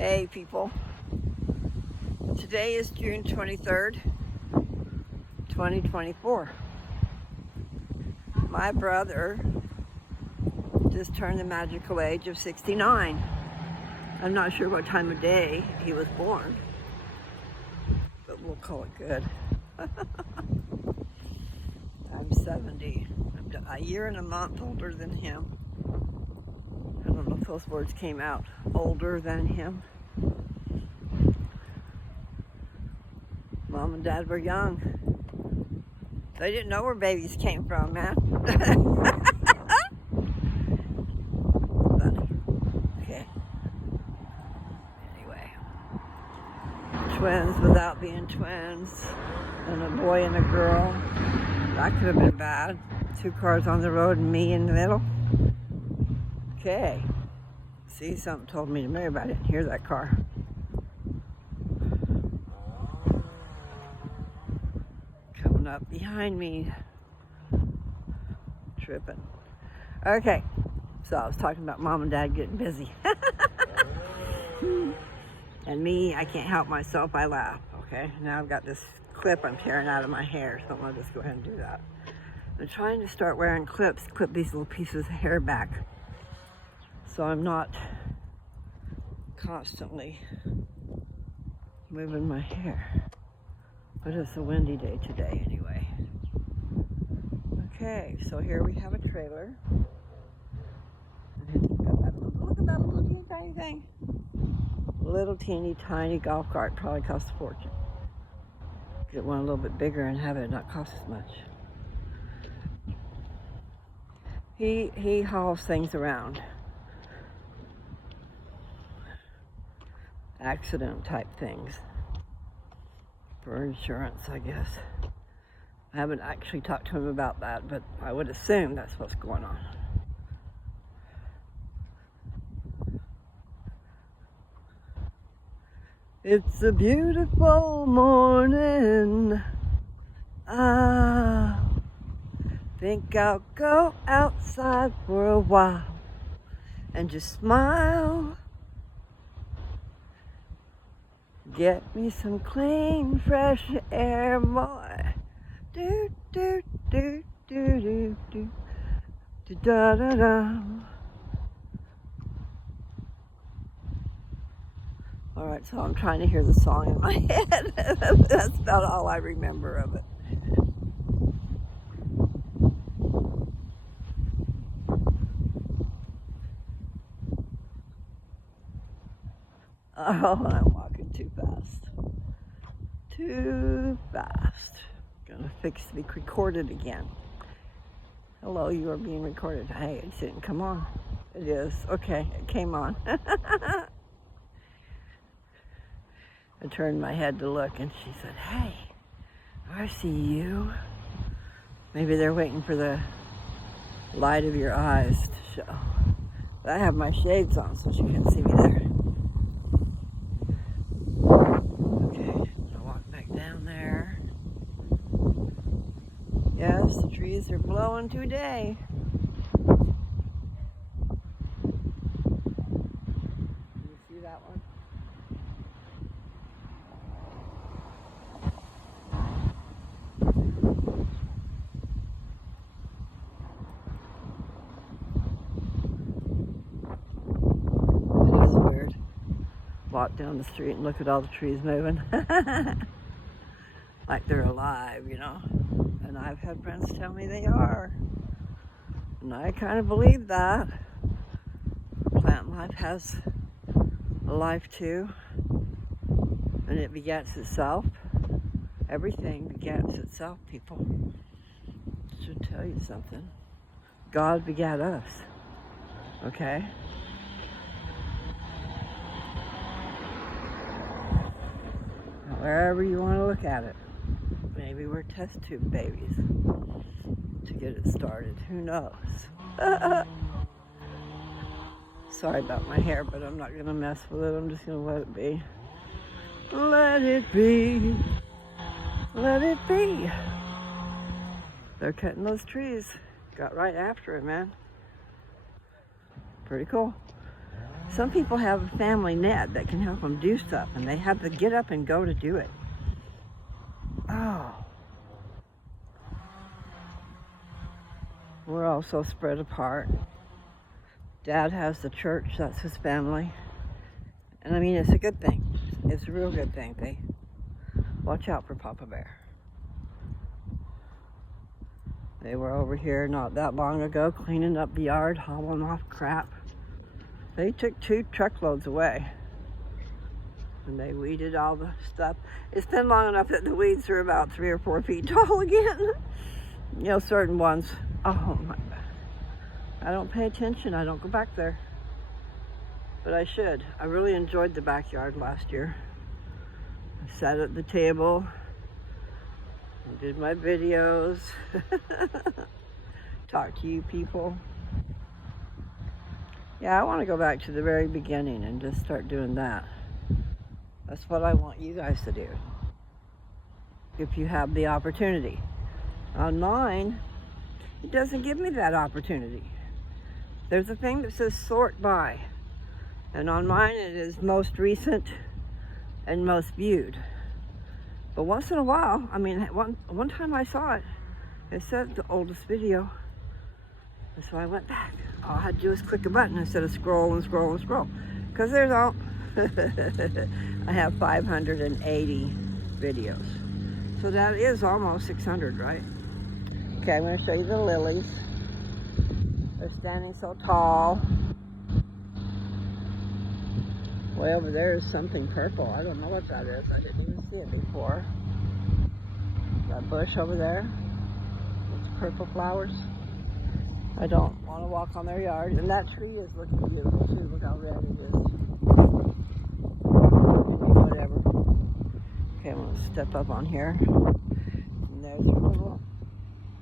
Hey people, today is June 23rd, 2024. My brother just turned the magical age of 69. I'm not sure what time of day he was born, but we'll call it good. I'm 70. I'm a year and a month older than him. I don't know if those words came out. Older than him. Mom and Dad were young. They didn't know where babies came from, man. Okay. Anyway. Twins without being twins. And a boy and a girl. That could have been bad. 2 cars on the road and me in the middle. Okay. See, something told me to move. I didn't hear that car. Coming up behind me. Tripping. Okay. So I was talking about Mom and Dad getting busy. And me, I can't help myself. I laugh. Okay. Now I've got this clip I'm tearing out of my hair. So I'm going to just go ahead and do that. I'm trying to start wearing clips. Clip these little pieces of hair back. So I'm not constantly moving my hair. But it's a windy day today anyway. Okay, so here we have a trailer. Look at that little teeny tiny thing. Little teeny tiny golf cart, probably cost a fortune. Get one a little bit bigger and have it not cost as much. He hauls things around. Accident type things. For insurance, I guess. I haven't actually talked to him about that, but I would assume that's what's going on. It's a beautiful morning. I think I'll go outside for a while and just smile. Get me some clean, fresh air, boy. Do, do, do, do, do, do, do, da, da, da. All right, so I'm trying to hear the song in my head. That's about all I remember of it. Oh, I'm walking too fast. Too fast. Gonna fix the recorded again. Hello, you are being recorded. Hey, it didn't come on. It is. Okay, it came on. I turned my head to look and she said, hey, I see you. Maybe they're waiting for the light of your eyes to show. But I have my shades on so she can't see me there. Okay, I'll walk back down there. Yes, the trees are blowing today. You see that one? It is weird. Walk down the street and look at all the trees moving. Like they're alive, you know. And I've had friends tell me they are. And I kind of believe that. Plant life has a life too. And it begets itself. Everything begets itself, people. Should tell you something. God begat us. Okay? Wherever you want to look at it. Maybe we're test tube babies to get it started. Who knows? Sorry about my hair, but I'm not going to mess with it. I'm just going to let it be. Let it be. Let it be. They're cutting those trees. Got right after it, man. Pretty cool. Some people have a family net that can help them do stuff, and they have to get up and go to do it. Oh. We're all so spread apart. Dad has the church, that's his family. And I mean, it's a good thing. It's a real good thing. They watch out for Papa Bear. They were over here not that long ago cleaning up the yard, hauling off crap. They took 2 truckloads away. And they weeded all the stuff. It's been long enough that the weeds are about 3 or 4 feet tall again. You know, certain ones. Oh my God. I don't pay attention. I don't go back there. But I should. I really enjoyed the backyard last year. I sat at the table and did my videos. Talked to you people. Yeah, I want to go back to the very beginning and just start doing that. That's what I want you guys to do, if you have the opportunity. On mine, it doesn't give me that opportunity. There's a thing that says sort by, and on mine it is most recent and most viewed. But once in a while, I mean, one time I saw it, it said the oldest video, and so I went back. All I had to do was click a button instead of scroll and scroll and scroll, because there's all I have 580 videos, so that is almost 600, right? Okay, I'm going to show you the lilies. They're standing so tall. Way over there is something purple. I don't know what that is. I didn't even see it before. That bush over there, it's purple flowers. I don't want to walk on their yard. And that tree is looking beautiful too. Look how red it is. Whatever. Okay, I'm going to step up on here. And there's a little,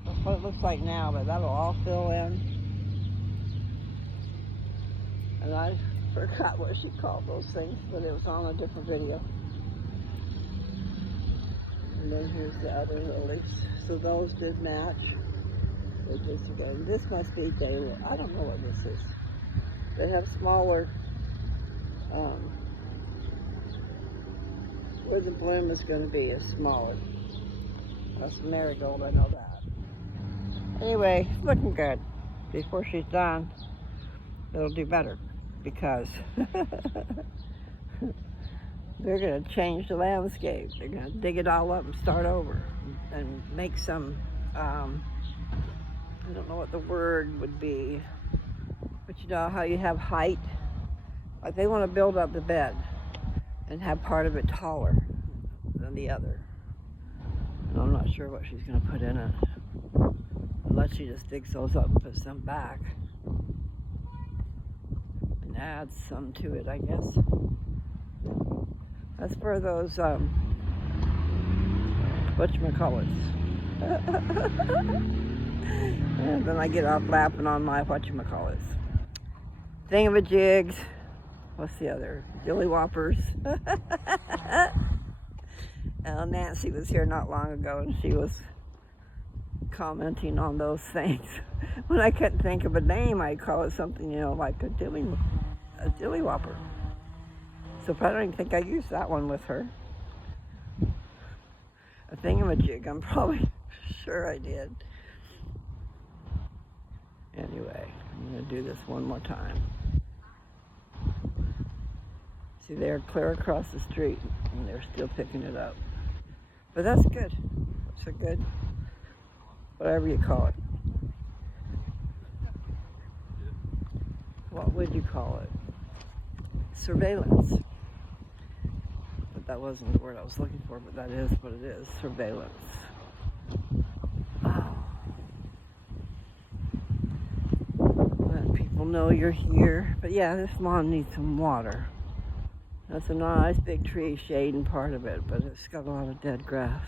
that's what it looks like now, but that'll all fill in. And I forgot what she called those things, but it was on a different video. And then here's the other lilies. So those did match. They just again. This must be daily. I don't know what this is. They have smaller. Where the bloom is going to be is smaller. That's marigold. I know that. Anyway, it's looking good. Before she's done, it'll do better, because they're going to change the landscape. They're going to dig it all up and start over and make some, I don't know what the word would be, but you know how you have height? Like they want to build up the bed and have part of it taller than the other. And I'm not sure what she's going to put in it, unless she just digs those up and puts them back and adds some to it, I guess. As for those, whatchamacallits. And then I get off laughing on my whatchamacallits. Thingamajigs. What's the other? Dilly Whoppers. Nancy was here not long ago, and she was commenting on those things. When I couldn't think of a name, I'd call it something, you know, like a dilly whopper. So I don't even think I used that one with her. A thingamajig, I'm probably sure I did. Anyway, I'm going to do this one more time. See, they're clear across the street, and they're still picking it up. But that's good. That's a good, whatever you call it. What would you call it? Surveillance. But that wasn't the word I was looking for, but that is what it is, surveillance. Oh. Let people know you're here. But yeah, this lawn needs some water. That's a nice big tree shading part of it, but it's got a lot of dead grass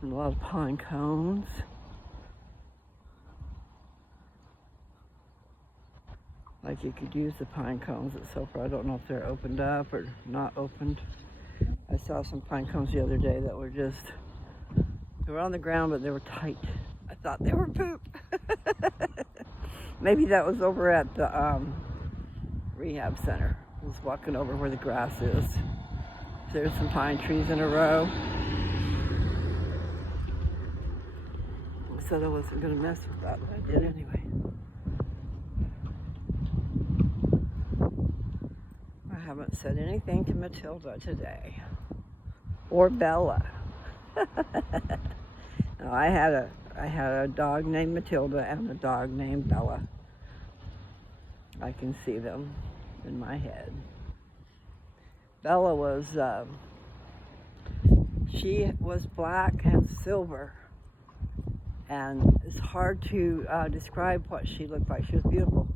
and a lot of pine cones. Like you could use the pine cones at so far. I don't know if they're opened up or not opened. I saw some pine cones the other day that were just, they were on the ground, but they were tight. I thought they were poop. Maybe that was over at the rehab center. I was walking over where the grass is. There's some pine trees in a row. I said I wasn't going to mess with that, but I did anyway. I haven't said anything to Matilda today. Or Bella. No, I had a dog named Matilda and a dog named Bella. I can see them in my head. Bella was, she was black and silver. And it's hard to describe what she looked like. She was beautiful.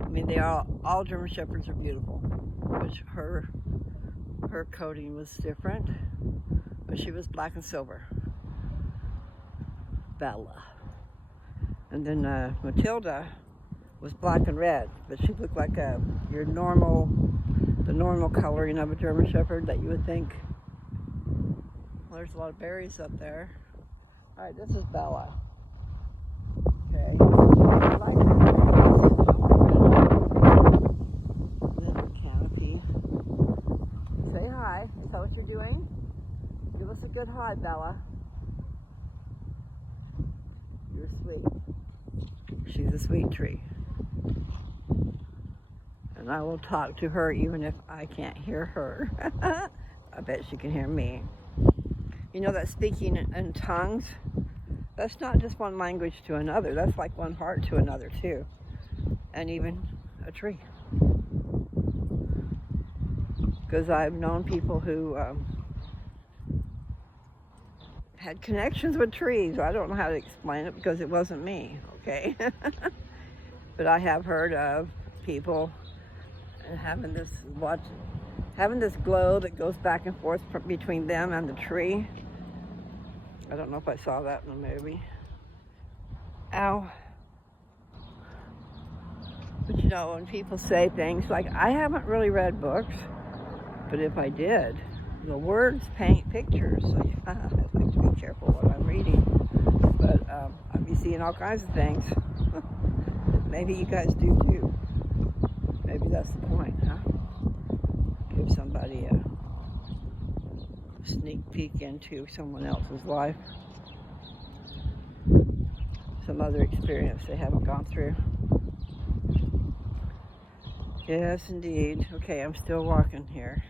I mean, all German Shepherds are beautiful. But her coating was different. But she was black and silver. Bella. And then Matilda was black and red, but she looked like the normal coloring of a German Shepherd that you would think. Well, there's a lot of berries up there. All right, this is Bella. Okay. Little canopy. Say hi. Is that what you're doing? Give us a good hi, Bella. You're sweet. She's a sweet tree. And I will talk to her even if I can't hear her. I bet she can hear me. You know that speaking in tongues, that's not just one language to another. That's like one heart to another too. And even a tree. Because I've known people who had connections with trees. I don't know how to explain it because it wasn't me, okay? But I have heard of people having this glow that goes back and forth between them and the tree. I don't know if I saw that in the movie. Ow. But you know, when people say things like, I haven't really read books, but if I did, the words paint pictures. So I have to be careful what I'm reading. But I'll be seeing all kinds of things. Maybe you guys do too. Maybe that's the point, huh? Give somebody a sneak peek into someone else's life. Some other experience they haven't gone through. Yes, indeed. Okay, I'm still walking here.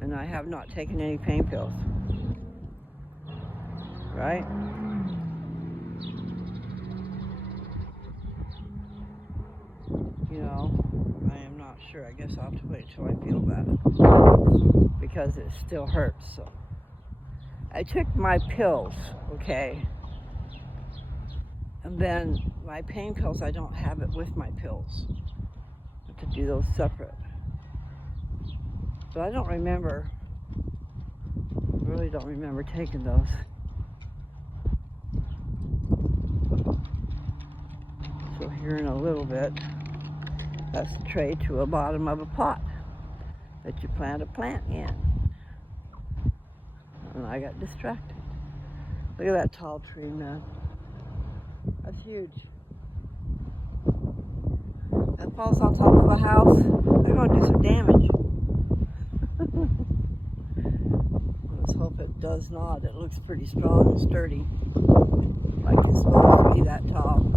And I have not taken any pain pills. Right? You know, I am not sure. I guess I'll have to wait till I feel better. Because it still hurts. So I took my pills, okay? And then my pain pills, I don't have it with my pills. I have to do those separate. But I don't remember, really don't remember taking those. So here in a little bit, that's the tray to a bottom of a pot that you plant a plant in. And I got distracted. Look at that tall tree, man. That's huge. That falls on top of a house, they're going to do some damage. Let's hope it does not. It looks pretty strong and sturdy. Like it's supposed to be that tall.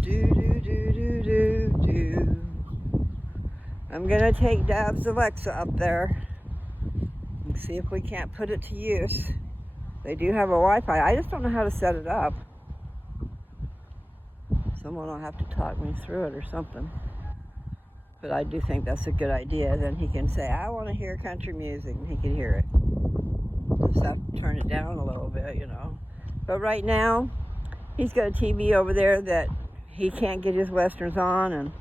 Do. I'm going to take Dab's Alexa up there and see if we can't put it to use. They do have a Wi-Fi. I just don't know how to set it up. Someone will have to talk me through it or something. But I do think that's a good idea. Then he can say, I want to hear country music, and he can hear it. Just have to turn it down a little bit, you know. But right now, he's got a TV over there that he can't get his westerns on, and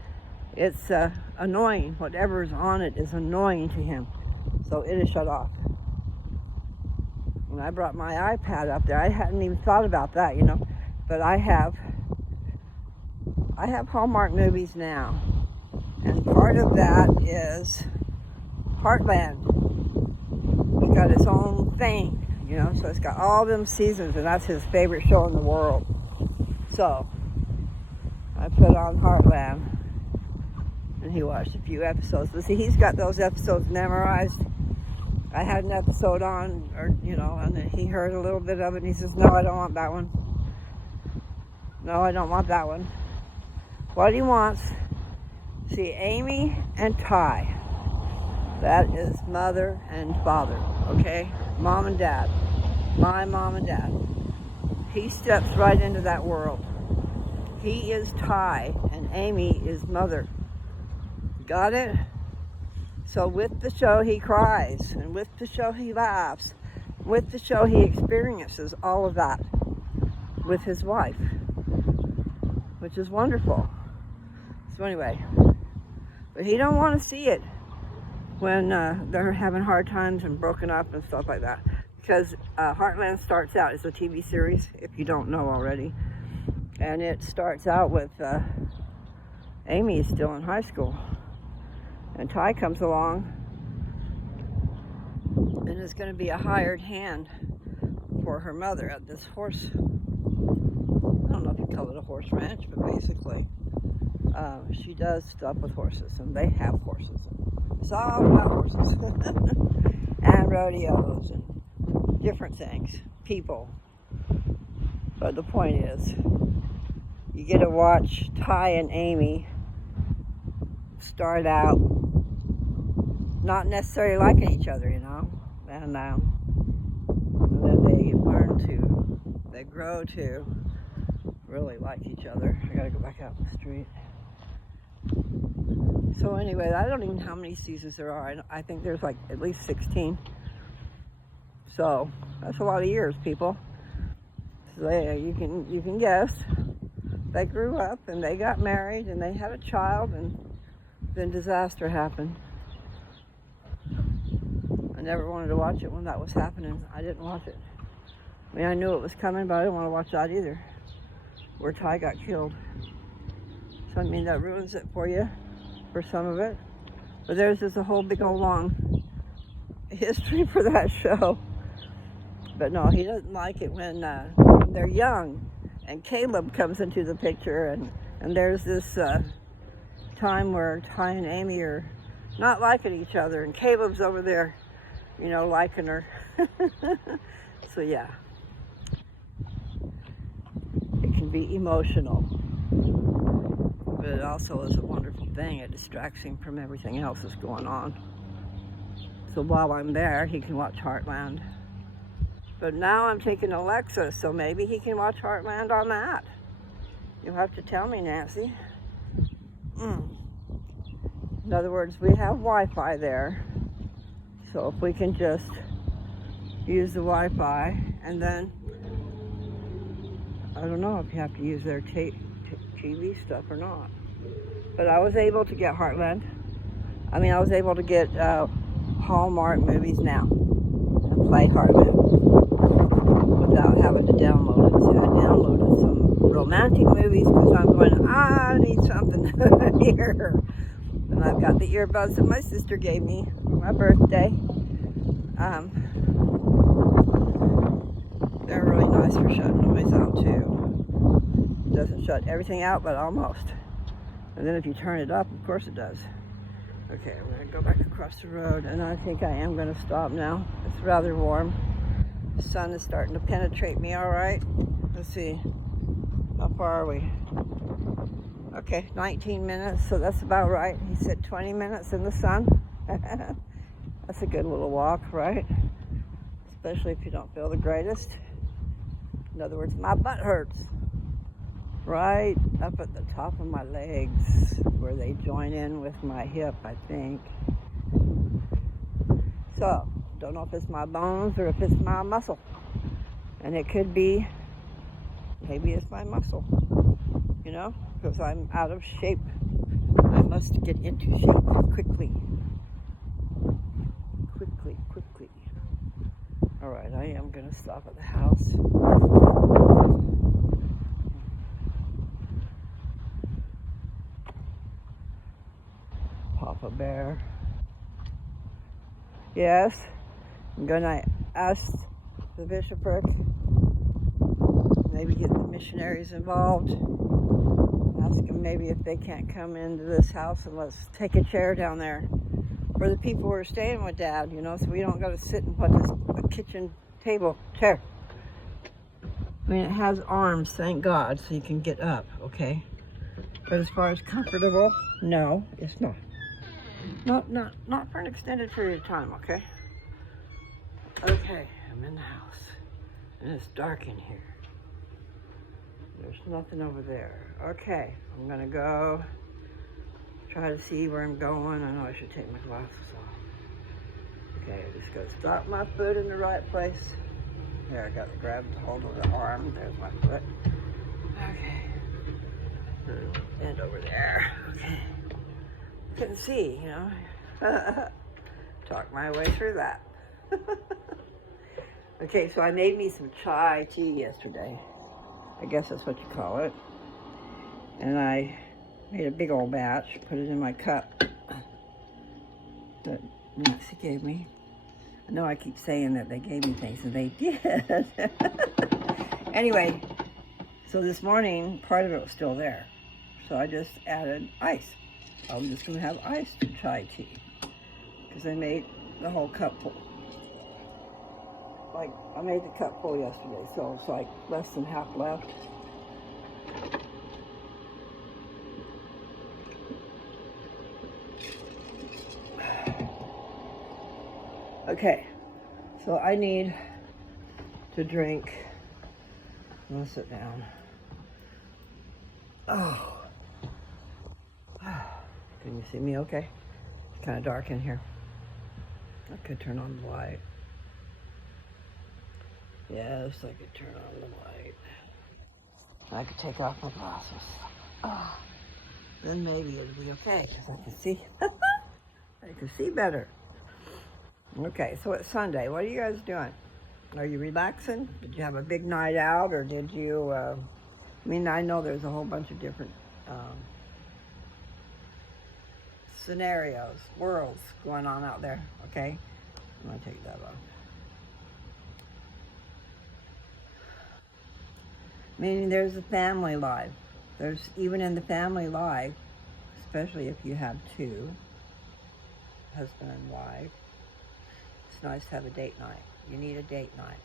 it's annoying. Whatever's on it is annoying to him. So it is shut off. When I brought my iPad up there, I hadn't even thought about that, you know. But I have Hallmark movies now. And part of that is Heartland. It's got its own thing, you know, so it's got all them seasons, and that's his favorite show in the world. So, I put on Heartland, and he watched a few episodes. But see, he's got those episodes memorized. I had an episode on, or and then he heard a little bit of it, and he says, "No, I don't want that one. No, I don't want that one." What he wants, see, Amy and Ty. That is mother and father, okay? Mom and dad. My mom and dad. He steps right into that world. He is Ty, and Amy is mother. Got it? So with the show, he cries, and with the show, he laughs. With the show, he experiences all of that with his wife, which is wonderful. So anyway, but he don't want to see it when they're having hard times and broken up and stuff like that. Because Heartland starts out, it's a TV series, if you don't know already. And it starts out with Amy is still in high school. And Ty comes along and is going to be a hired hand for her mother at this horse. I don't know if you call it a horse ranch, but basically she does stuff with horses, and they have horses. It's all about horses and rodeos and different things, people. But the point is, you get to watch Ty and Amy start out not necessarily liking each other, and then they grow to really like each other. I gotta go back out in the street. So anyway, I don't even know how many seasons there are. I think there's like at least 16. So that's a lot of years, people. So you can guess. They grew up and they got married and they had a child, and then disaster happened. I never wanted to watch it when that was happening. I didn't watch it. I mean, I knew it was coming, but I didn't want to watch that either, where Ty got killed. So I mean, that ruins it for you, for some of it. But there's just a whole big old long history for that show. But no, he doesn't like it when they're young and Caleb comes into the picture, and there's this time where Ty and Amy are not liking each other, and Caleb's over there, liking her. So yeah, it can be emotional, but it also is a wonderful thing. It distracts him from everything else that's going on. So while I'm there, he can watch Heartland. But now I'm taking Alexa, so maybe he can watch Heartland on that. You'll have to tell me, Nancy. In other words, we have Wi-Fi there. So if we can just use the Wi-Fi, and then, I don't know if you have to use their TV stuff or not. But I was able to get Heartland. I was able to get Hallmark movies now and play Heartland without having to download it. See, I downloaded some romantic movies because I'm going, I need something here. And I've got the earbuds that my sister gave me for my birthday. They're really nice for shutting noise out too. It doesn't shut everything out, but almost. And then if you turn it up, of course it does. Okay, I'm going to go back across the road, and I think I am going to stop now. It's rather warm. The sun is starting to penetrate me, all right? Let's see. How far are we? Okay, 19 minutes, so that's about right. He said 20 minutes in the sun. That's a good little walk, right? Especially if you don't feel the greatest. In other words, my butt hurts. Right up at the top of my legs, where they join in with my hip, I think. So, don't know if it's my bones or if it's my muscle. And it could be, maybe it's my muscle, because I'm out of shape. I must get into shape quickly. Quickly. All right, I am going to stop at the house. Papa Bear. Yes, I'm gonna ask the bishopric, maybe get the missionaries involved, ask them maybe if they can't come into this house, and let's take a chair down there where the people were staying with Dad, you know, so we don't got to sit in a kitchen table chair. I mean, it has arms, thank God, so you can get up, okay? But as far as comfortable, no, it's not. Not for an extended period of time, okay? Okay, I'm in the house, and it's dark in here. There's nothing over there. Okay, I'm gonna go try to see where I'm going. I know I should take my glasses off. Okay, I just gotta stop my foot in the right place. There, I got to grab the hold of the arm. There's my foot. Okay. And over there. Okay. Couldn't see, you know. Talk my way through that. Okay, so I made me some chai tea yesterday. I guess that's what you call it. And I made a big old batch, put it in my cup that Nancy gave me. I know I keep saying that they gave me things, and they did. Anyway, so this morning, part of it was still there. So I just added ice. I'm just going to have iced chai tea, because I made the whole cup full. Like, I made the cup full yesterday, so it's like less than half left. Okay, so I need to drink. I'm gonna sit down. Oh. Can you see me okay? It's kind of dark in here. I could turn on the light. Yes, I could turn on the light. I could take off my glasses. Oh. Then maybe it'll be okay, because I can see. I can see better. Okay, so it's Sunday. What are you guys doing? Are you relaxing? Did you have a big night out, or did you, I mean, I know there's a whole bunch of different scenarios, worlds going on out there, okay? I'm gonna take that off. Meaning there's a family life. There's, even in the family life, especially if you have two, husband and wife, it's nice to have a date night. You need a date night.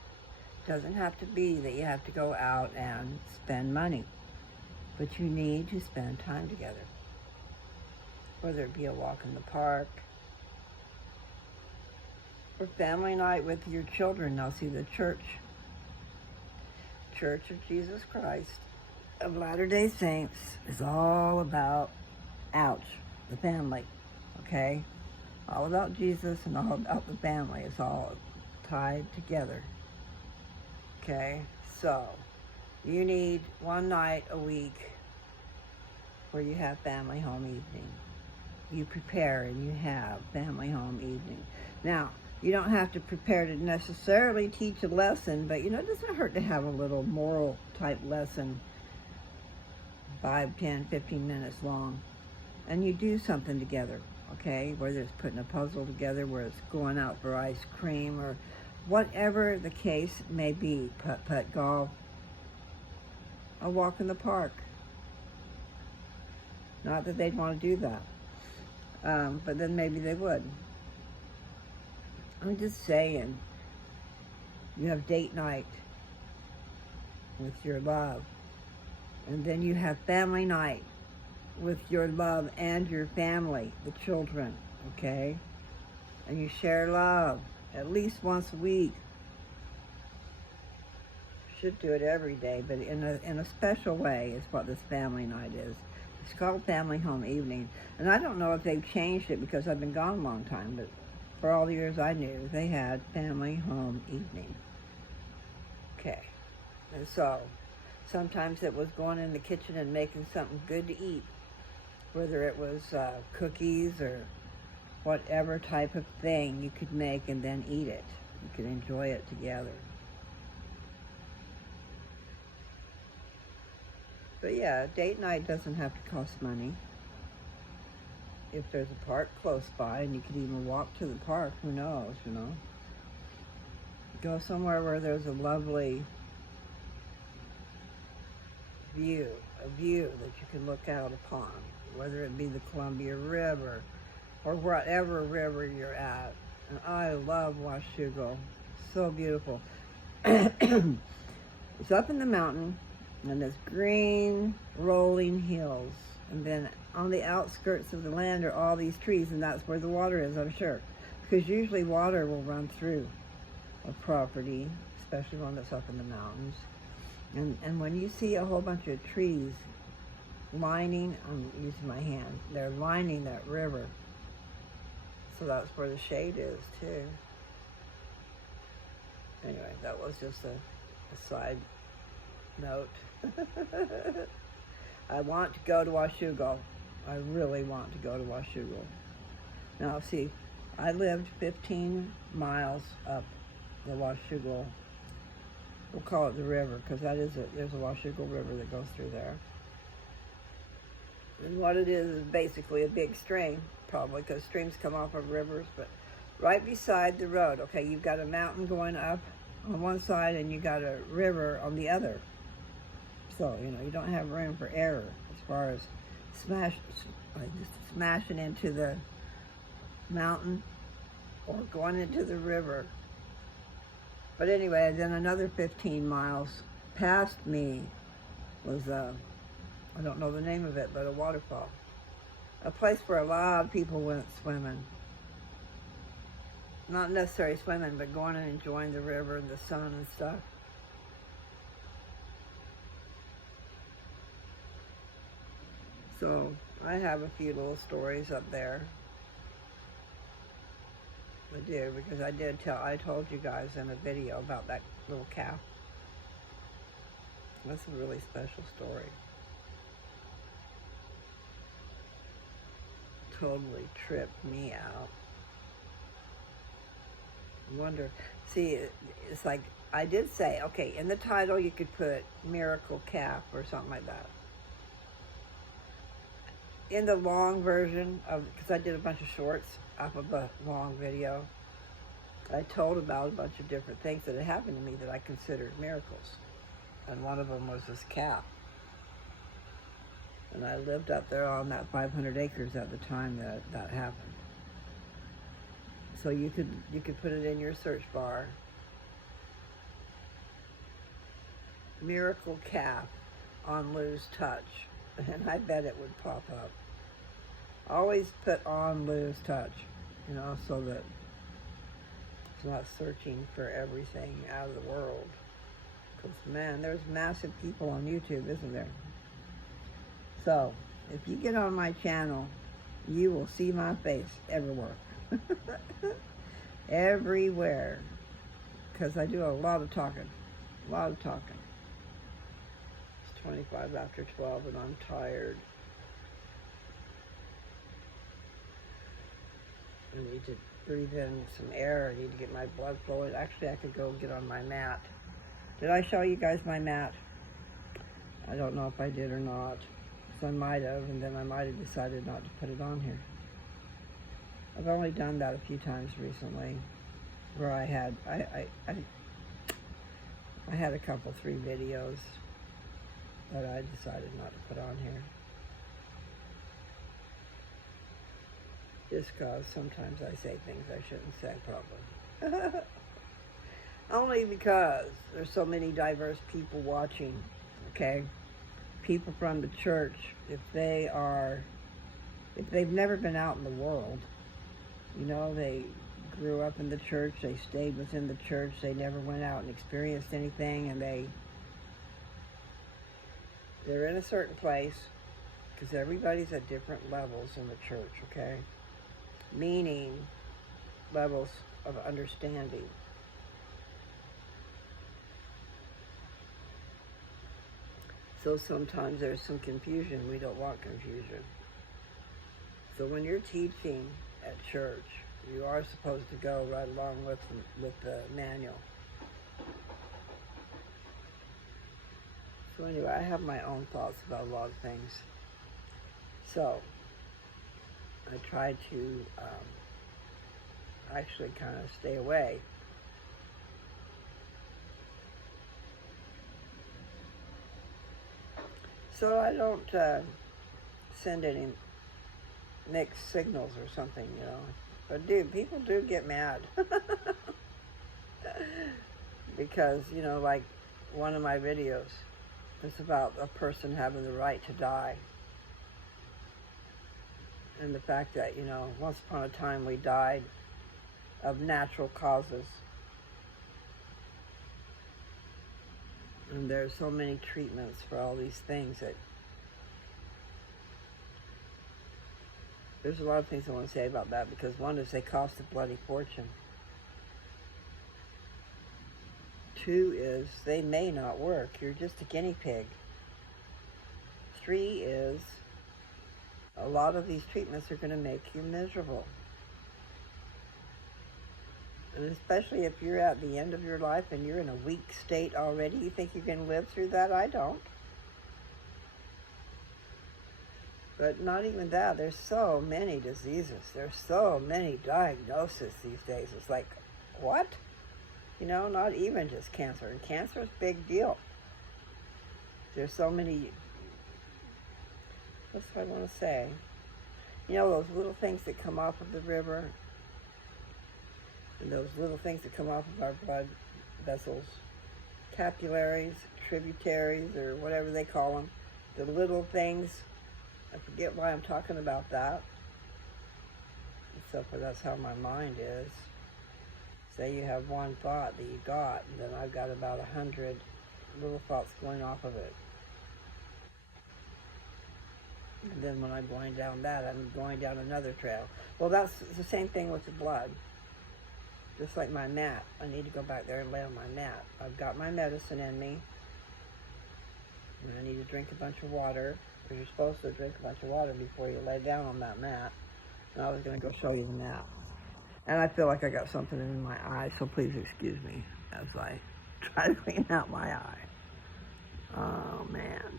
It doesn't have to be that you have to go out and spend money, but you need to spend time together. Whether it be a walk in the park, or family night with your children. Now see, the Church of Jesus Christ of Latter-day Saints is all about, ouch, the family, okay? All about Jesus and all about the family. It's all tied together, okay? So, you need one night a week where you have family home evening. You prepare and you have family home evening. Now, you don't have to prepare to necessarily teach a lesson, but, you know, it doesn't hurt to have a little moral type lesson, 5, 10, 15 minutes long. And you do something together, okay? Whether it's putting a puzzle together, whether it's going out for ice cream, or whatever the case may be, putt-putt, golf, a walk in the park. Not that they'd want to do that, but then maybe they would. I'm just saying, you have date night with your love, and then you have family night with your love and your family, the children, okay? And you share love at least once a week. Should do it every day, but in a special way is what this family night is. It's called Family Home Evening, and I don't know if they've changed it because I've been gone a long time, but for all the years I knew, they had Family Home Evening. Okay, and so sometimes it was going in the kitchen and making something good to eat, whether it was cookies or whatever type of thing you could make and then eat it. You could enjoy it together. But yeah, date night doesn't have to cost money. If there's a park close by, and you could even walk to the park, who knows, you know. Go somewhere where there's a lovely view a view that you can look out upon, whether it be the Columbia River or whatever river you're at. And I love Washougal. So beautiful. It's up in the mountain, and it's green, rolling hills. And then on the outskirts of the land are all these trees, and that's where the water is, I'm sure. Because usually water will run through a property, especially one that's up in the mountains. And when you see a whole bunch of trees lining, I'm using my hand, they're lining that river. So that's where the shade is too. Anyway, that was just a side note. I want to go to Washougal. I really want to go to Washougal. Now see, I lived 15 miles up the Washougal. We'll call it the river, because there's a Washougal River that goes through there. And what it is basically a big stream, probably, because streams come off of rivers, but right beside the road, okay, you've got a mountain going up on one side and you got a river on the other. So, you don't have room for error as far as just smashing into the mountain or going into the river. But anyway, then another 15 miles past me was, I don't know the name of it, but a waterfall. A place where a lot of people went swimming. Not necessarily swimming, but going and enjoying the river and the sun and stuff. So I have a few little stories up there. I do, because I told you guys in a video about that little calf. That's a really special story. Totally tripped me out. Wonder, see, it's like, I did say, okay, in the title you could put Miracle Calf or something like that. In the long version because I did a bunch of shorts off of a long video, I told about a bunch of different things that had happened to me that I considered miracles. And one of them was this calf. And I lived up there on that 500 acres at the time that happened. So you could put it in your search bar. Miracle Calf on Lose Touch. And I bet it would pop up. Always put on Lose Touch, so that it's not searching for everything out of the world. Because, man, there's massive people on YouTube, isn't there? So, if you get on my channel, you will see my face everywhere. Everywhere. Because I do a lot of talking. A lot of talking. It's 25 after 12 and I'm tired. I need to breathe in some air. I need to get my blood flowing. Actually, I could go get on my mat. Did I show you guys my mat? I don't know if I did or not. So I might have, and then I might have decided not to put it on here. I've only done that a few times recently, where I had a couple, 3 videos that I decided not to put on here. Just because sometimes I say things I shouldn't say, probably. Only because there's so many diverse people watching, okay? People from the church, if they've never been out in the world, they grew up in the church, they stayed within the church, they never went out and experienced anything, and they're in a certain place, because everybody's at different levels in the church, okay? Meaning levels of understanding. So sometimes there's some confusion. We don't want confusion. So when you're teaching at church, you are supposed to go right along with the manual. So anyway, I have my own thoughts about a lot of things. So I try to actually kind of stay away. so I don't send any mixed signals or something, you know. But dude, people do get mad. Because, you know, like one of my videos is about a person having the right to die. And the fact that, you know, once upon a time we died of natural causes. And there's so many treatments for all these things that there's a lot of things I want to say about that, because one is they cost a bloody fortune. Two is they may not work. You're just a guinea pig. Three is a lot of these treatments are going to make you miserable. And especially if you're at the end of your life and you're in a weak state already, you think you can live through that? I don't. But not even that. There's so many diseases. There's so many diagnoses these days. It's like, what? You know, not even just cancer. And cancer is a big deal. There's so many, what's what I want to say? You know, those little things that come off of the river, and those little things that come off of our blood vessels, capillaries, tributaries, or whatever they call them, the little things. I forget why I'm talking about that, except for that's how my mind is. Say you have one thought that you got, and then I've got about 100 little thoughts going off of it. And then when I'm going down that, I'm going down another trail. Well, that's the same thing with the blood. Just like my mat. I need to go back there and lay on my mat. I've got my medicine in me. And I need to drink a bunch of water. Because you're supposed to drink a bunch of water before you lay down on that mat. And I was going to go show you the mat. And I feel like I got something in my eye, so please excuse me as I try to clean out my eye. Oh, man.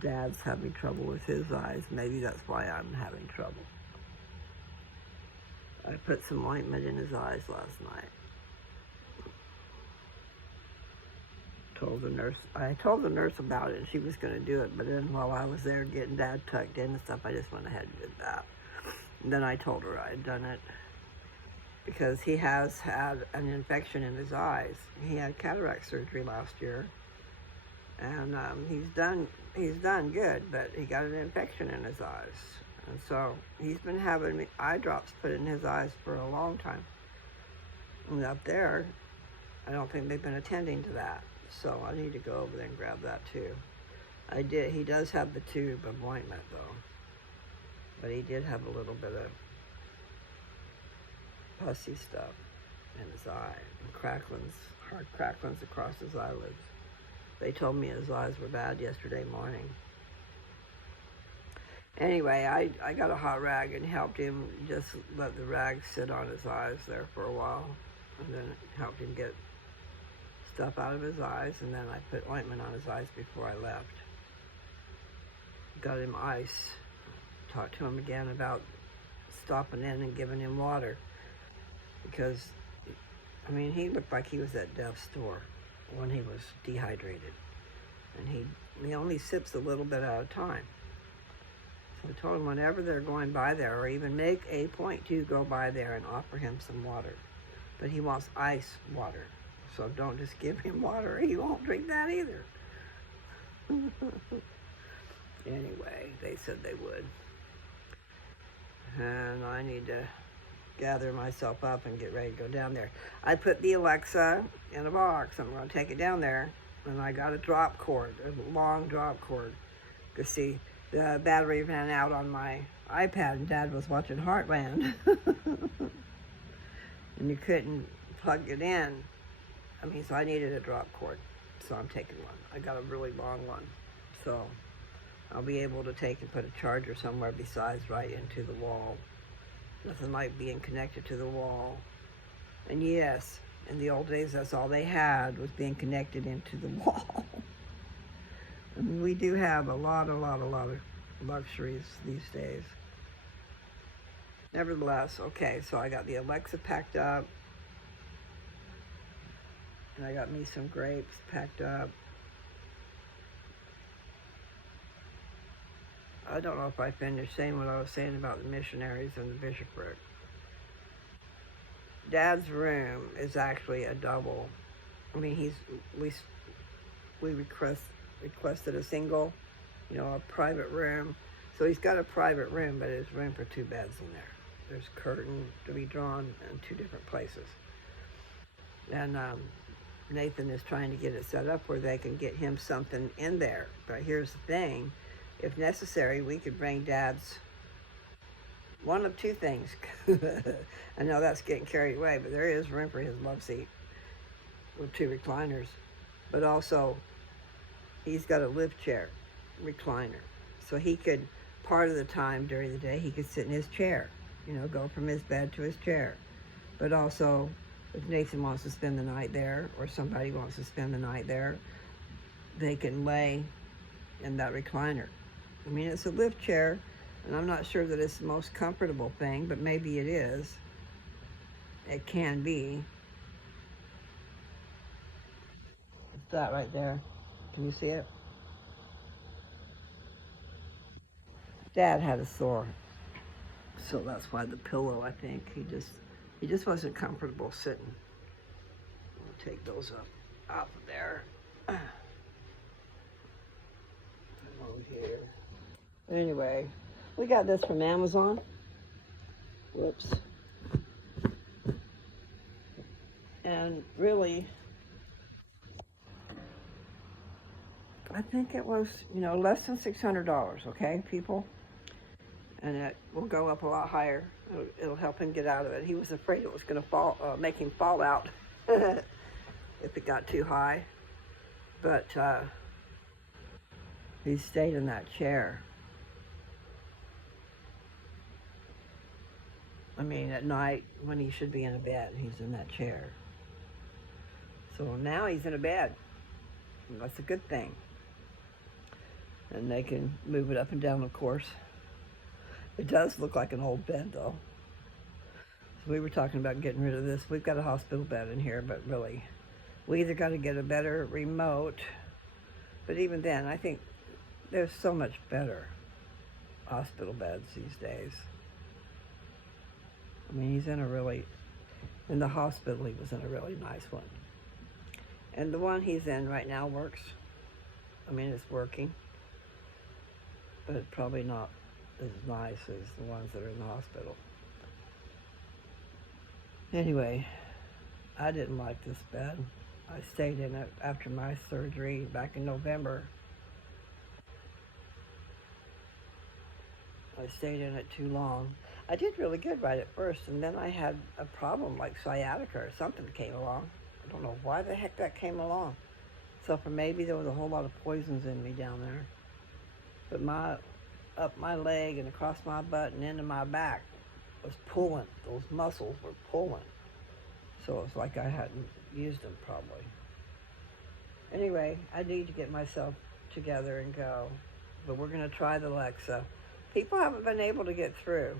Dad's having trouble with his eyes. Maybe that's why I'm having trouble. I put some ointment in his eyes last night. I told the nurse about it, and she was going to do it, but then while I was there getting Dad tucked in and stuff, I just went ahead and did that. And then I told her I had done it because he has had an infection in his eyes. He had cataract surgery last year, and he's done good, but he got an infection in his eyes. And so he's been having eye drops put in his eyes for a long time. And up there, I don't think they've been attending to that. So I need to go over there and grab that too. I did. He does have the tube of ointment though. But he did have a little bit of pussy stuff in his eye. And cracklings, hard cracklings across his eyelids. They told me his eyes were bad yesterday morning. Anyway, I got a hot rag and helped him just let the rag sit on his eyes there for a while. And then helped him get stuff out of his eyes, and then I put ointment on his eyes before I left. Got him ice. Talked to him again about stopping in and giving him water. Because, I mean, he looked like he was at death's door when he was dehydrated. And he only sips a little bit at a time. So I told him whenever they're going by there, or even make a point to go by there and offer him some water. But he wants ice water. So don't just give him water. He won't drink that either. Anyway, they said they would. And I need to gather myself up and get ready to go down there. I put the Alexa in a box. I'm going to take it down there. And I got a drop cord, a long drop cord. Because see, the battery ran out on my iPad and Dad was watching Heartland. And you couldn't plug it in. I mean, so I needed a drop cord, so I'm taking one. I got a really long one, so I'll be able to take and put a charger somewhere besides right into the wall. Nothing like being connected to the wall. And yes, in the old days, that's all they had was being connected into the wall. I mean, we do have a lot of luxuries these days. Nevertheless, okay, so I got the Alexa packed up. And I got me some grapes packed up. I don't know if I finished saying what I was saying about the missionaries and the bishopric. Dad's room is actually a double. I mean, we requested a single, a private room. So he's got a private room, but there's room for 2 beds in there. There's curtain to be drawn in 2 different places. And Nathan is trying to get it set up where they can get him something in there. But here's the thing. If necessary, we could bring Dad's one of 2 things. I know that's getting carried away, but there is room for his love seat with 2 recliners. But also, he's got a lift chair recliner. So he could, part of the time during the day, he could sit in his chair, go from his bed to his chair. But also, if Nathan wants to spend the night there, or somebody wants to spend the night there, they can lay in that recliner. I mean, it's a lift chair, and I'm not sure that it's the most comfortable thing, but maybe it is. It can be. It's that right there. Can you see it? Dad had a sore, so that's why the pillow, I think, he just wasn't comfortable sitting. I'll take those up off of there. Over here. Anyway, we got this from Amazon. Whoops. And really, I think it was, less than $600, okay, people? And it will go up a lot higher. It'll help him get out of it. He was afraid it was going to make him fall out if it got too high. But he stayed in that chair. I mean, at night when he should be in a bed, he's in that chair. So now he's in a bed. That's a good thing. And they can move it up and down, of course. It does look like an old bed, though. So we were talking about getting rid of this. We've got a hospital bed in here, but really, we either got to get a better remote. But even then, I think there's so much better hospital beds these days. I mean, in the hospital, he was in a really nice one. And the one he's in right now works. I mean, it's working. But it's probably not as nice as the ones that are in the hospital. Anyway, I didn't like this bed. I stayed in it after my surgery back in November. I stayed in it too long. I did really good right at first, and then I had a problem like sciatica or something came along. I don't know why the heck that came along. So for maybe there was a whole lot of poisons in me down there. But up my leg and across my butt and into my back was pulling. Those muscles were pulling. So it was like I hadn't used them probably. Anyway, I need to get myself together and go. But we're going to try the Alexa. People haven't been able to get through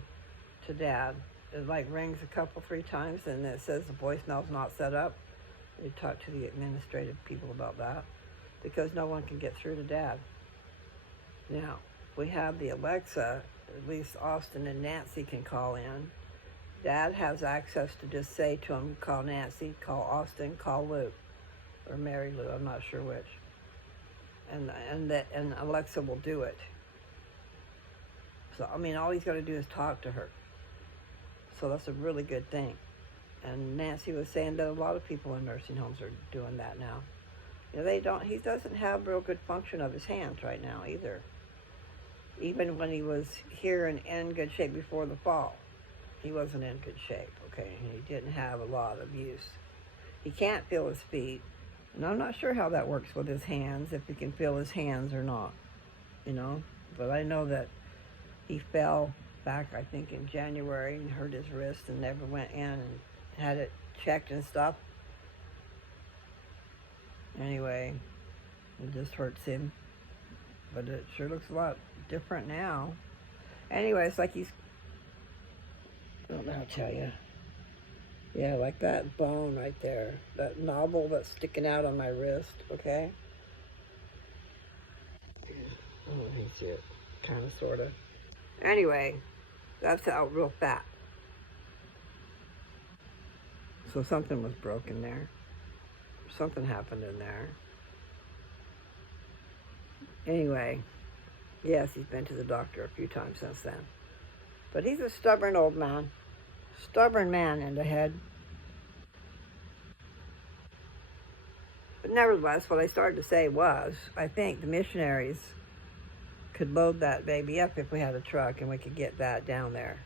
to Dad. It rings a couple, 3 times, and it says the voicemail's not set up. We talked to the administrative people about that because no one can get through to Dad. Now, we have the Alexa. At least Austin and Nancy can call in. Dad has access to just say to him, call Nancy, call Austin, call Luke, or Mary Lou, I'm not sure which. And Alexa will do it. So, I mean, all he's got to do is talk to her. So that's a really good thing. And Nancy was saying that a lot of people in nursing homes are doing that now. He doesn't have real good function of his hands right now either. Even when he was here and in good shape before the fall, he wasn't in good shape, okay? He didn't have a lot of use. He can't feel his feet, and I'm not sure how that works with his hands, if he can feel his hands or not, But I know that he fell back, I think, in January and hurt his wrist and never went in and had it checked and stuff. Anyway, it just hurts him. But it sure looks a lot different now. Anyway, it's like I don't know how to tell you. Yeah, like that bone right there. That knobble that's sticking out on my wrist, okay? Oh, I see it. kind of, sort of. Anyway, that's out real fat. So something was broken there. Something happened in there. Anyway, yes, he's been to the doctor a few times since then. But he's a stubborn old man. Stubborn man in the head. But nevertheless, what I started to say was, I think the missionaries could load that baby up if we had a truck and we could get that down there.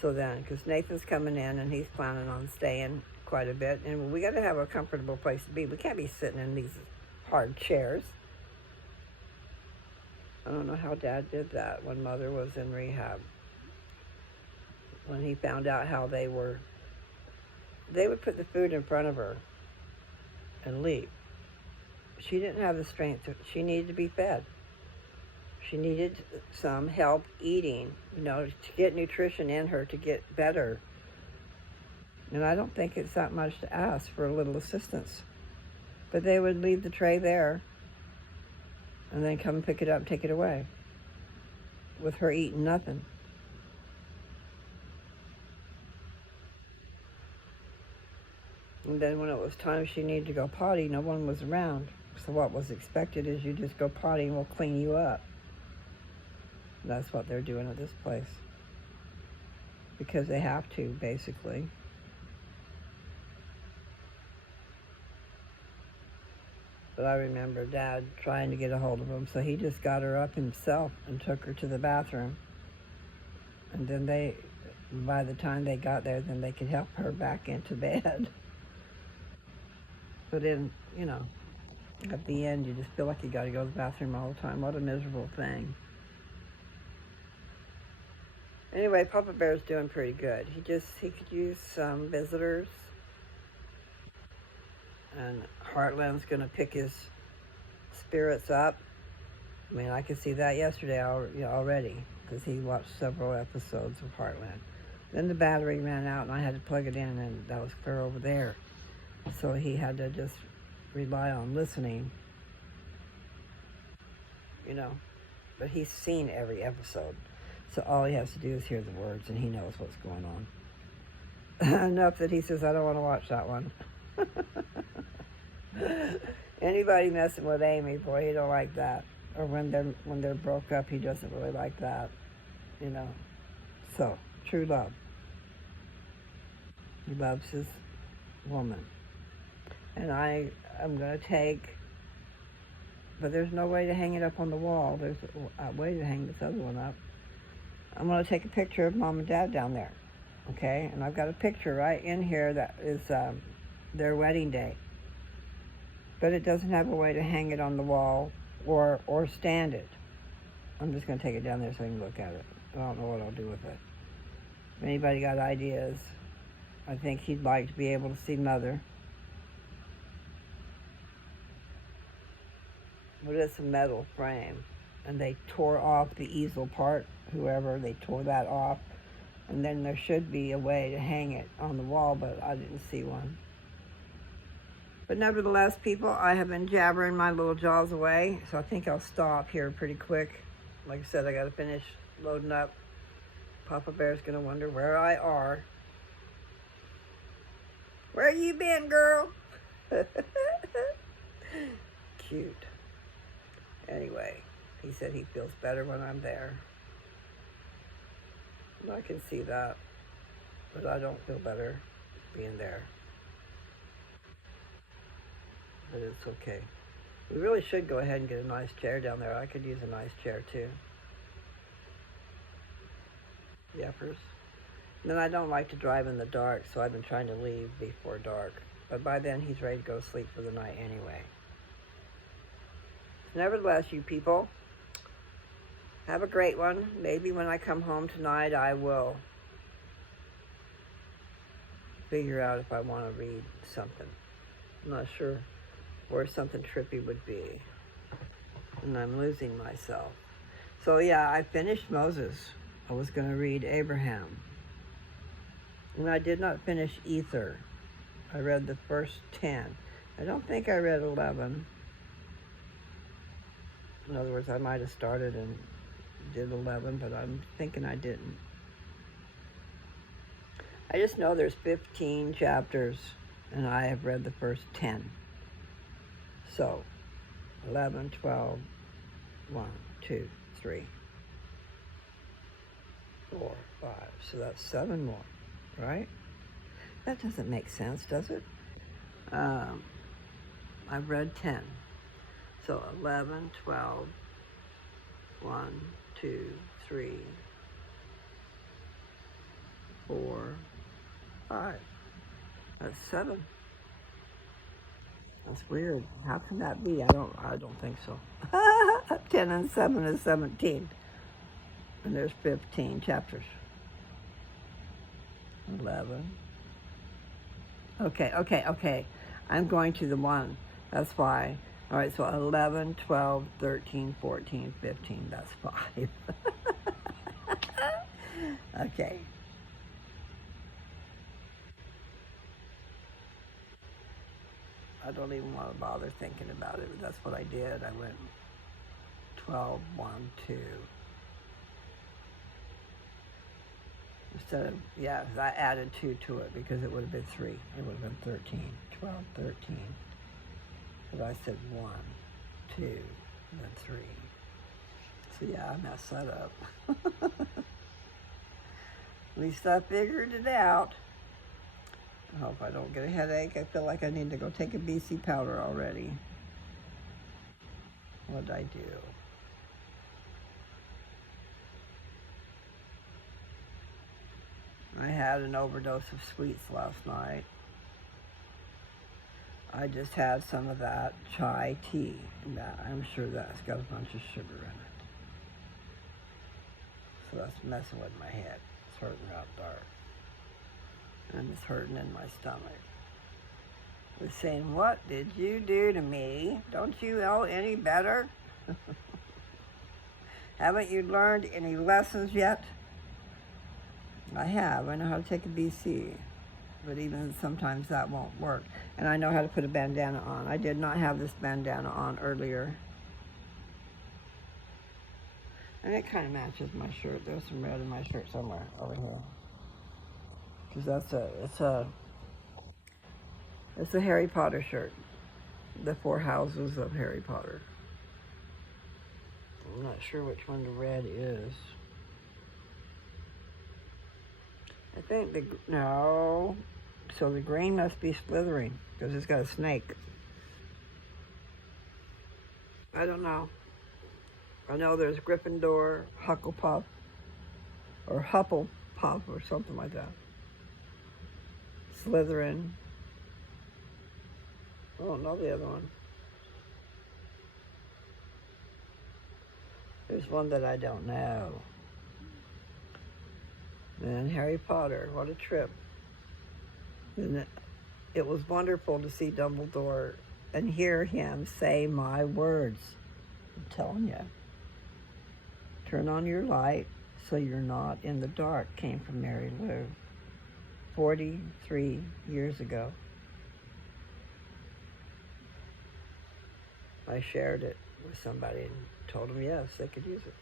So then, because Nathan's coming in and he's planning on staying quite a bit, and we got to have a comfortable place to be. We can't be sitting in these hard chairs. I don't know how Dad did that when Mother was in rehab. When he found out how they would put the food in front of her and leave. She didn't have the strength. She needed to be fed. She needed some help eating, to get nutrition in her to get better. And I don't think it's that much to ask for a little assistance. But they would leave the tray there and then come and pick it up and take it away with her eating nothing. And then when it was time she needed to go potty, no one was around. So what was expected is you just go potty and we'll clean you up. That's what they're doing at this place. Because they have to, basically. But I remember Dad trying to get a hold of him, so he just got her up himself and took her to the bathroom. And then by the time they got there, then they could help her back into bed. But at the end, you just feel like you got to go to the bathroom all the time. What a miserable thing. Anyway, Papa Bear's doing pretty good. He could use some visitors. And Heartland's going to pick his spirits up. I mean, I could see that yesterday already, because he watched several episodes of Heartland. Then the battery ran out, and I had to plug it in, and that was clear over there. So he had to just rely on listening, But he's seen every episode. So all he has to do is hear the words, and he knows what's going on. Enough that he says, I don't want to watch that one. Anybody messing with Amy, boy, he don't like that. Or when they're broke up, he doesn't really like that. So, true love. He loves his woman. And I'm going to take, but there's no way to hang it up on the wall. There's a way to hang this other one up. I'm going to take a picture of Mom and Dad down there, okay? And I've got a picture right in here that is their wedding day. But it doesn't have a way to hang it on the wall or stand it. I'm just going to take it down there so I can look at it. I don't know what I'll do with it. If anybody got ideas, I think he'd like to be able to see Mother. But it's a metal frame. And they tore off the easel part, they tore that off. And then there should be a way to hang it on the wall, but I didn't see one. But nevertheless, people, I have been jabbering my little jaws away, so I think I'll stop here pretty quick. Like I said, I got to finish loading up. Papa Bear's going to wonder where I are. Where you been, girl? Cute. Anyway, he said he feels better when I'm there. And I can see that, but I don't feel better being there. But it's okay. We really should go ahead and get a nice chair down there. I could use a nice chair too. Yepers. And then I don't like to drive in the dark, so I've been trying to leave before dark. But by then, he's ready to go to sleep for the night anyway. Nevertheless, you people, have a great one. Maybe when I come home tonight, I will figure out if I want to read something. I'm not sure where something trippy would be. And I'm losing myself. So yeah, I finished Moses. I was going to read Abraham. And I did not finish Ether. I read the first 10. I don't think I read 11. In other words, I might have started and did 11, but I'm thinking I didn't. I just know there's 15 chapters, and I have read the first 10. So, 11, 12, 1, 2, 3, 4, 5. So that's 7 more, right? That doesn't make sense, does it? I've read 10. So 11, 12, 1, 2, 3, 4, 5. That's 7. That's weird. How can that be? I don't think so. 10 and 7 is 17. And there's 15 chapters. 11. Okay. I'm going to the 1. That's why. All right, so 11, 12, 13, 14, 15. That's 5. Okay. I don't even want to bother thinking about it, but that's what I did. I went 12, 1, 2. Instead of, I added 2 to it because it would have been 3. It would have been 13, 12, 13. But I said 1, 2, and then 3. So I messed that up. At least I figured it out. I hope I don't get a headache. I feel like I need to go take a BC powder already. What did I do? I had an overdose of sweets last night. I just had some of that chai tea, and I'm sure that's got a bunch of sugar in it. So that's messing with my head. It's hurting out dark. And it's hurting in my stomach. It's saying, what did you do to me? Don't you know any better? Haven't you learned any lessons yet? I have. I know how to take a BC. But even sometimes that won't work. And I know how to put a bandana on. I did not have this bandana on earlier. And it kind of matches my shirt. There's some red in my shirt somewhere over here. Because it's a Harry Potter shirt. The 4 houses of Harry Potter. I'm not sure which one the red is. I think no. So the green must be Slytherin because it's got a snake. I don't know. I know there's Gryffindor, Hufflepuff, or Hufflepuff, or something like that. Slytherin. I don't know the other one. There's one that I don't know. And Harry Potter, what a trip. And it was wonderful to see Dumbledore and hear him say my words. I'm telling you. Turn on your light so you're not in the dark, came from Mary Lou 43 years ago. I shared it with somebody and told them yes, they could use it.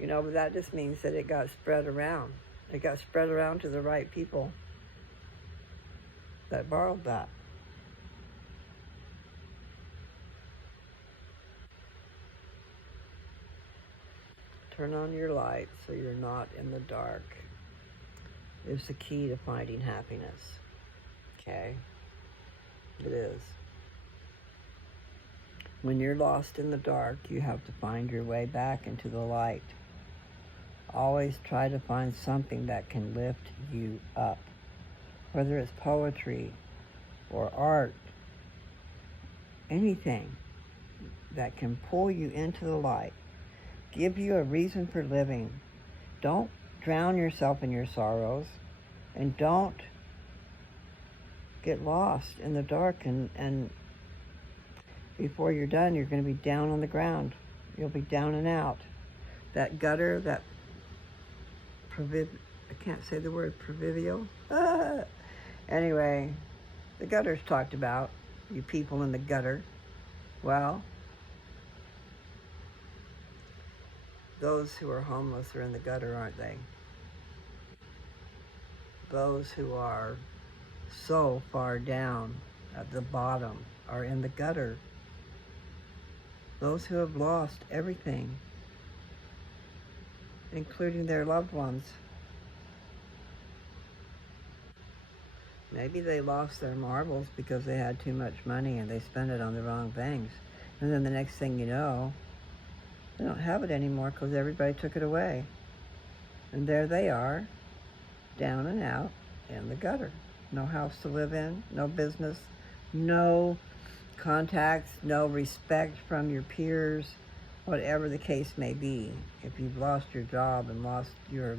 You know, but that just means that it got spread around. It got spread around to the right people that borrowed that. Turn on your light so you're not in the dark. It's the key to finding happiness. Okay? It is. When you're lost in the dark, you have to find your way back into the light. Always try to find something that can lift you up. Whether it's poetry or art, anything that can pull you into the light, give you a reason for living. Don't drown yourself in your sorrows, and don't get lost in the dark, and before you're done, you're going to be down on the ground. You'll be down and out. That gutter, I can't say the word provivial. Anyway, the gutter's talked about, you people in the gutter. Well, Those who are homeless are in the gutter, aren't they? Those who are so far down at the bottom are in the gutter. Those who have lost everything, including their loved ones. Maybe they lost their marbles because they had too much money and they spent it on the wrong things. And then the next thing you know, they don't have it anymore because everybody took it away. And there they are, down and out in the gutter. No house to live in, no business, no contacts, no respect from your peers, whatever the case may be. If you've lost your job and lost your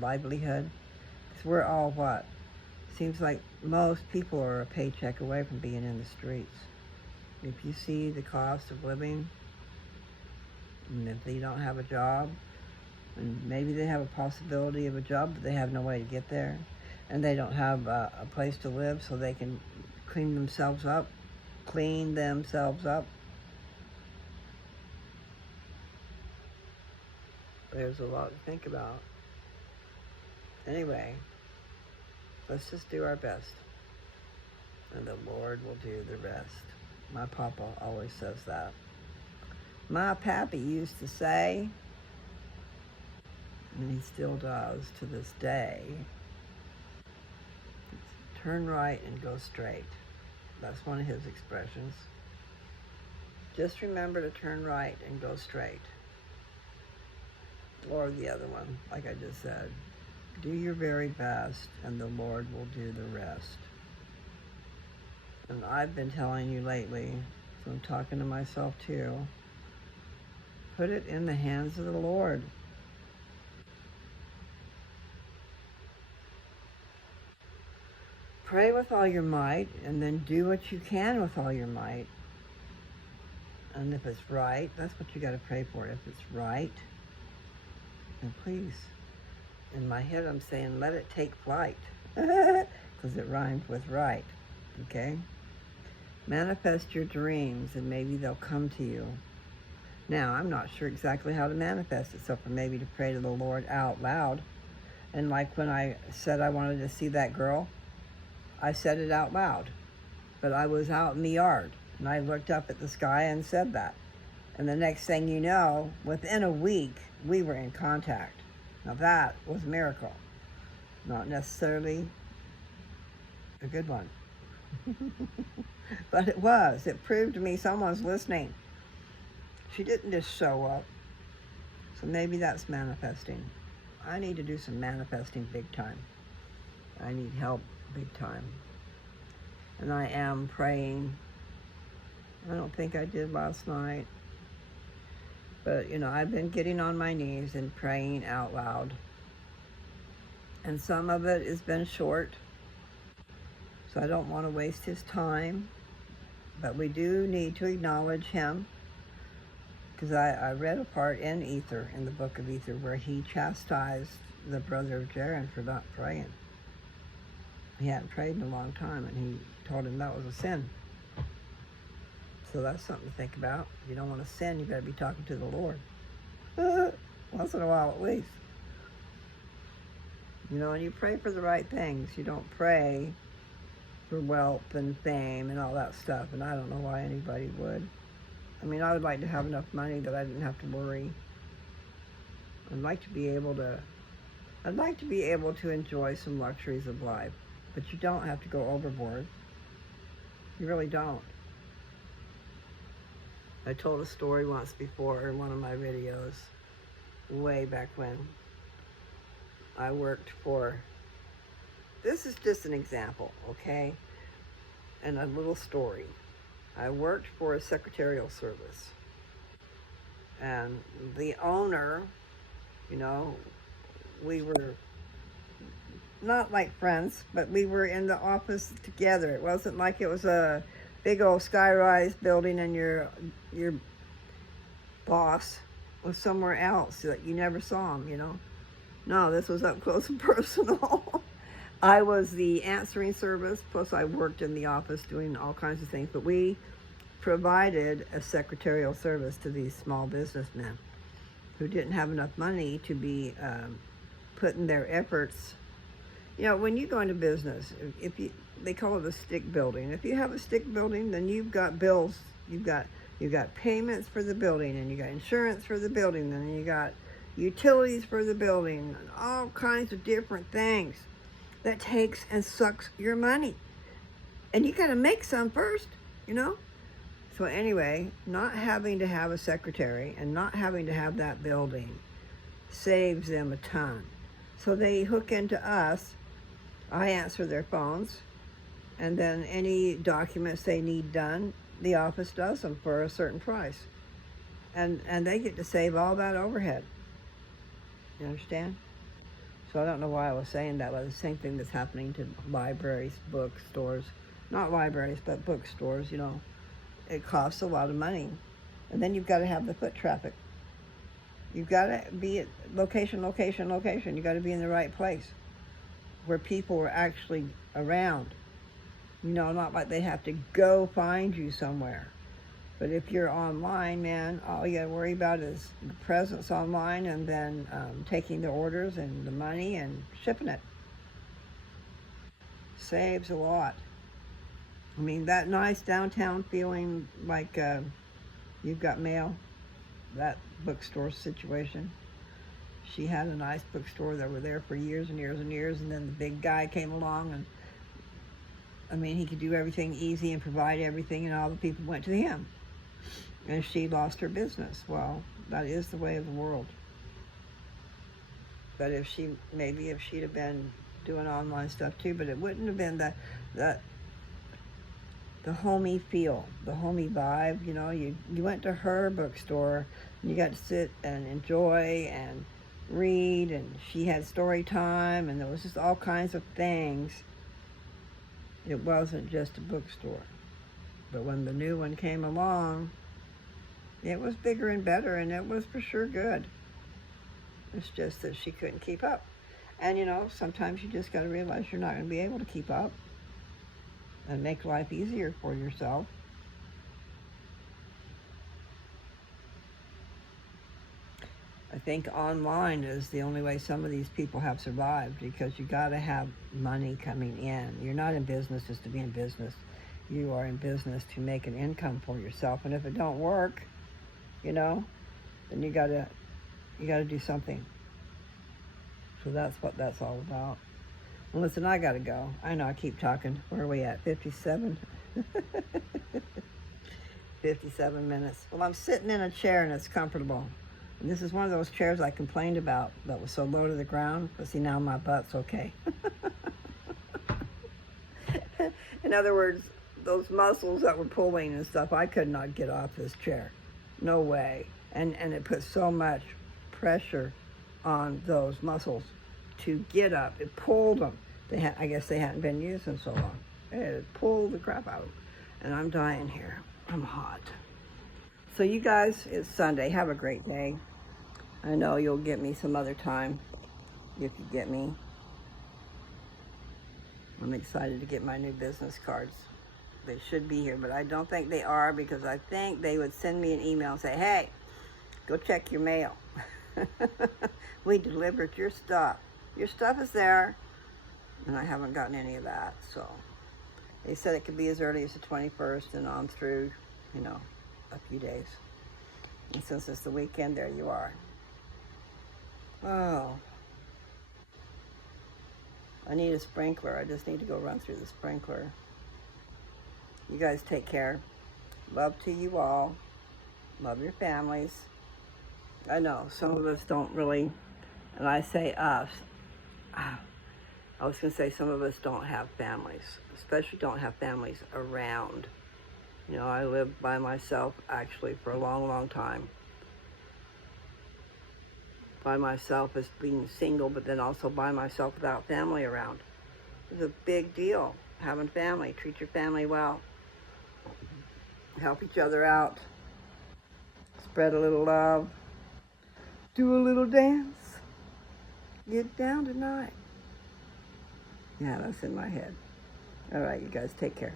livelihood, because we're all what? Seems like most people are a paycheck away from being in the streets. If you see the cost of living, and if they don't have a job, and maybe they have a possibility of a job, but they have no way to get there, and they don't have a place to live so they can clean themselves up. There's a lot to think about. Anyway, let's just do our best, and the Lord will do the rest. My papa always says that. My pappy used to say, and he still does to this day, turn right and go straight. That's one of his expressions. Just remember to turn right and go straight. Or the other one, like I just said, do your very best and the Lord will do the rest. And I've been telling you lately, so I'm talking to myself too, put it in the hands of the Lord. Pray with all your might, and then do what you can with all your might. And if it's right, that's what you got to pray for. If it's right, then please. In my head, I'm saying, let it take flight, because it rhymes with right, okay? Manifest your dreams, and maybe they'll come to you. Now, I'm not sure exactly how to manifest it, except for maybe to pray to the Lord out loud. And like when I said I wanted to see that girl, I said it out loud, but I was out in the yard, and I looked up at the sky and said that. And the next thing you know, within a week, we were in contact. Now that was a miracle. Not necessarily a good one. But it was. It proved to me someone's listening. She didn't just show up. So maybe that's manifesting. I need to do some manifesting big time. I need help big time. And I am praying. I don't think I did last night. But, you know, I've been getting on my knees and praying out loud. And some of it has been short. So I don't want to waste his time. But we do need to acknowledge him. Because I read a part in Ether, in the book of Ether, where he chastised the brother of Jaron for not praying. He hadn't prayed in a long time, and he told him that was a sin. So that's something to think about. If you don't want to sin, you better be talking to the Lord. Once in a while at least. You know, and you pray for the right things. You don't pray for wealth and fame and all that stuff, and I don't know why anybody would. I mean, I would like to have enough money that I didn't have to worry. I'd like to be able to enjoy some luxuries of life. But you don't have to go overboard. You really don't. I told a story once before in one of my videos, way back when. I worked for, this is just an example, okay? And a little story. I worked for a secretarial service. And the owner, you know, we were not like friends, but we were in the office together. It wasn't like it was a big old skyrise building and your boss was somewhere else that you never saw him, you know. No, this was up close and personal. I was the answering service, plus I worked in the office doing all kinds of things, but we provided a secretarial service to these small businessmen. who didn't have enough money to be putting their efforts. You know, when you go into business, if you, they call it a stick building. If you have a stick building, then you've got bills. You've got payments for the building, and you got insurance for the building, and you got utilities for the building, and all kinds of different things that takes and sucks your money. And you got to make some first, you know? So anyway, not having to have a secretary and not having to have that building saves them a ton. So they hook into us. I answer their phones, and then any documents they need done, the office does them for a certain price. And they get to save all that overhead. You understand? So I don't know why I was saying that, but the same thing that's happening to libraries, bookstores. Not libraries, but bookstores, you know. It costs a lot of money. And then you've got to have the foot traffic. You've got to be at location. You've got to be in the right place where people are actually around. You know, not like they have to go find you somewhere. But if you're online, man, all you got to worry about is the presence online, and then taking the orders and the money and shipping it. Saves a lot. I mean, that nice downtown feeling like you've got mail, that bookstore situation. She had a nice bookstore that were there for years and years and years, and then the big guy came along, and I mean, he could do everything easy and provide everything, and all the people went to him. And she lost her business. Well, that is the way of the world. But if she'd have been doing online stuff too, but it wouldn't have been the homey feel, the homey vibe. You know, you went to her bookstore, and you got to sit and enjoy and read, and she had story time, and there was just all kinds of things. It wasn't just a bookstore. But when the new one came along, it was bigger and better, and it was for sure good. It's just that she couldn't keep up. And you know, sometimes you just got to realize you're not going to be able to keep up, and make life easier for yourself. I think online is the only way some of these people have survived, because you got to have money coming in. You're not in business just to be in business. You are in business to make an income for yourself. And if it don't work, you know, then you gotta do something. So that's what that's all about. Well, listen, I gotta go. I know I keep talking. Where are we at? 57? 57 minutes. Well, I'm sitting in a chair and it's comfortable. And this is one of those chairs I complained about that was so low to the ground. But see, now my butt's okay. In other words, those muscles that were pulling and stuff, I could not get off this chair. No way. And it put so much pressure on those muscles to get up. It pulled them. I guess they hadn't been used in so long. It pulled the crap out. And I'm dying here. I'm hot. So you guys, it's Sunday. Have a great day. I know you'll get me some other time if you get me. I'm excited to get my new business cards. They should be here, but I don't think they are, because I think they would send me an email and say, hey, go check your mail. We delivered your stuff. Your stuff is there. And I haven't gotten any of that. So they said it could be as early as the 21st and on through, you know, a few days. And since it's the weekend, there you are. Oh. I need a sprinkler. I just need to go run through the sprinkler. You guys take care. Love to you all. Love your families. I know some of us don't really, and I say us, I was going to say some of us don't have families, especially don't have families around. You know, I lived by myself actually for a long, long time. By myself as being single, but then also by myself without family around. It's a big deal, having family. Treat your family well. Help each other out. Spread a little love. Do a little dance. Get down tonight. Yeah, that's in my head. All right, you guys, take care.